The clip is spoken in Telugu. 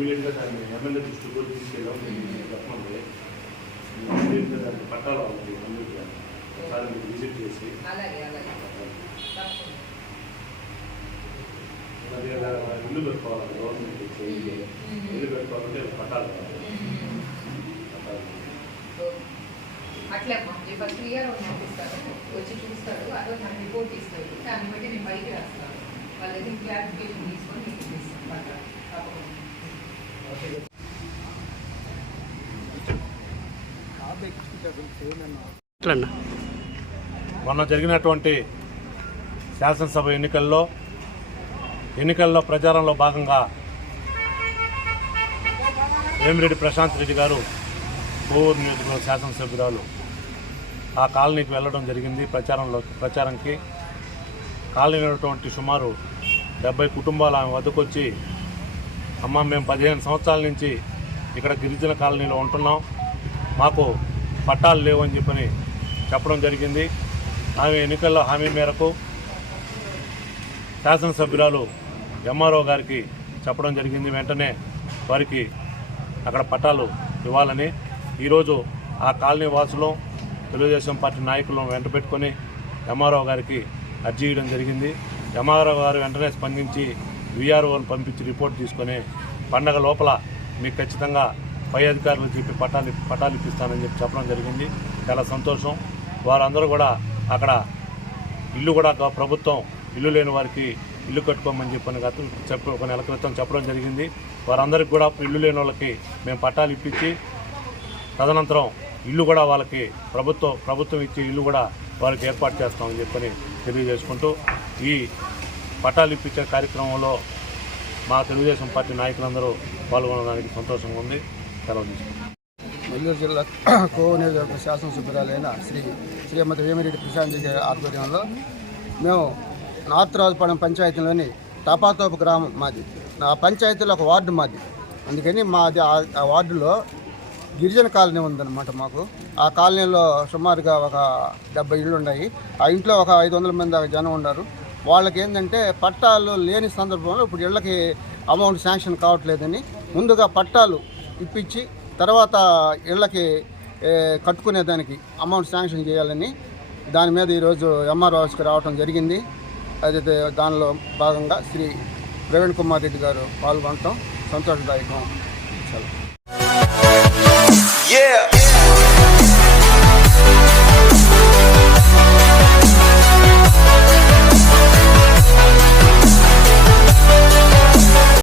ఇమీడియట్గా దాన్ని ఎమ్మెల్యే దృష్టికి కూడా తీసుకెళ్ళాం. నేను చెప్పండి ఇమీడియట్గా దాన్ని పట్టాలి వాళ్ళకి కంప్లీట్గా ఒకసారి మీరు విజిట్ చేసి మరి ఇల్లు పెట్టుకోవాలి. గవర్నమెంట్ ఇల్లు పెట్టుకోవాలంటే పట్టాలి అట్లా ఫస్ట్ ఇయర్ పంపిస్తారు, వచ్చి చూస్తాడు, అదో నాకు రిపోర్ట్ ఇస్తాడు, దాన్ని బట్టి నేను బయటికి రాస్తాను. వాళ్ళ దగ్గర క్లారిఫికేషన్ తీసుకొని మీకు ఇస్తాను. మొన్న జరిగినటువంటి శాసనసభ ఎన్నికల్లో ప్రచారంలో భాగంగా వేమిరెడ్డి ప్రశాంత్ రెడ్డి గారు కోవూరు నియోజకవర్గ శాసనసభ్యురాలు ఆ కాలనీకి వెళ్ళడం జరిగింది. ప్రచారంకి కాలనీ ఉన్నటువంటి సుమారు 70 కుటుంబాలు ఆమె వద్దకు వచ్చి, అమ్మ మేము 15 సంవత్సరాల నుంచి ఇక్కడ గిరిజన కాలనీలో ఉంటున్నాం, మాకు పట్టాలు లేవని చెప్పని చెప్పడం జరిగింది. ఆమె ఎన్నికల్లో హామీ మేరకు శాసనసభ్యురాలు ఎంఆర్ఓ గారికి చెప్పడం జరిగింది. వెంటనే వారికి అక్కడ పట్టాలు ఇవ్వాలని ఈరోజు ఆ కాలనీ వాసులు తెలుగుదేశం పార్టీ నాయకులను వెంట పెట్టుకొని ఎంఆర్ఓ గారికి అర్జీ ఇవ్వడం జరిగింది. ఎంఆర్ఓ గారు వెంటనే స్పందించి వీఆర్ఓని పంపించి రిపోర్ట్ తీసుకొని పండగ లోపల మీకు ఖచ్చితంగా పై అధికారులు చెప్పి పట్టాలు ఇప్పిస్తానని చెప్పడం జరిగింది. చాలా సంతోషం. వారందరూ కూడా అక్కడ ఇల్లు కూడా ప్రభుత్వం ఇల్లు లేని వారికి ఇల్లు కట్టుకోమని చెప్పని ఒక నెల క్రితం చెప్పడం జరిగింది. వారందరికీ కూడా ఇల్లు లేని వాళ్ళకి మేము పట్టాలు ఇప్పించి తదనంతరం ఇల్లు కూడా వాళ్ళకి ప్రభుత్వం ఇచ్చే ఇల్లు కూడా వారికి ఏర్పాటు చేస్తామని చెప్పని తెలియజేసుకుంటూ ఈ పట్టాలు ఇప్పించే కార్యక్రమంలో మా తెలుగుదేశం పార్టీ నాయకులందరూ పాల్గొనడానికి సంతోషంగా ఉంది. సెలవు తీసుకుంటాం. నెల్లూరు జిల్లా కోవూరు నియోజకవర్గ శాసనసభ్యురాలైన శ్రీమతి వేమిరెడ్డి ప్రశాంత్ రెడ్డి ఆధ్వర్యంలో మేము నార్త్ రాజుపాలెం పంచాయతీలోని టపాతోపు గ్రామం మాది. ఆ పంచాయతీలో ఒక వార్డు మాది. అందుకని మాది ఆ వార్డులో గిరిజన కాలనీ ఉందన్నమాట. మాకు ఆ కాలనీలో సుమారుగా ఒక 70 ఇళ్ళు ఉన్నాయి. ఆ ఇంట్లో ఒక 500 మంది దాకా జనం ఉన్నారు. వాళ్ళకి ఏంటంటే పట్టాలు లేని సందర్భంలో ఇప్పుడు ఇళ్ళకి అమౌంట్ శాంక్షన్ కావట్లేదని ముందుగా పట్టాలు ఇప్పించి తర్వాత ఇళ్ళకి కట్టుకునేదానికి అమౌంట్ శాంక్షన్ చేయాలని దాని మీద ఈరోజు ఎంఆర్ఓ ఆఫీస్కి రావడం జరిగింది. అయితే దానిలో భాగంగా శ్రీ ప్రవీణ్ కుమార్ రెడ్డి గారు పాల్గొనటం సంతోషదాయకం.